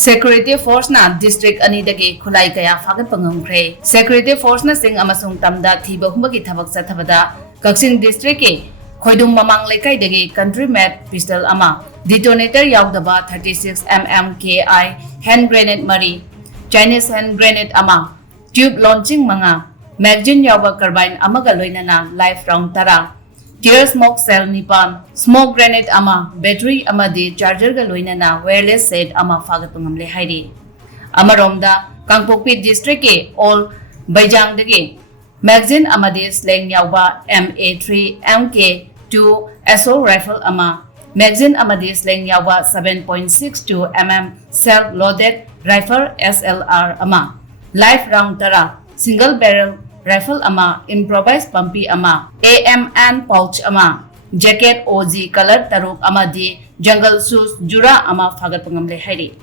Security Force na District Anidagi Kutlai kaya Fagatpa Ngamkhre. Security Force na sing amasung tamda thiba humbagi thabak sa thabada Kaksing District ke Khoidum mamang lekay dagi country made pistol ama detonator yaudaba 36mm KI hand grenade mari Chinese hand grenade ama tube launching mga magazine yauba carbine amaga loinana live round tara tear smoke cell nipan smoke grenade ama battery ama di charger ga loinana wireless set ama Fagatpa ngamle hairi amaromda Kangpokpi district ke all Baijang dagi magazine ama di sling yauba MA3 MK2 assault rifle ama magazine ama di sling yauba 7.62 mm self loaded rifle SLR ama live round tara single barrel rifle ama improvised pumpy ama AMN pouch ama jacket OG color taruk ama di jungle shoes jura ama Fagatpa ngamle hairi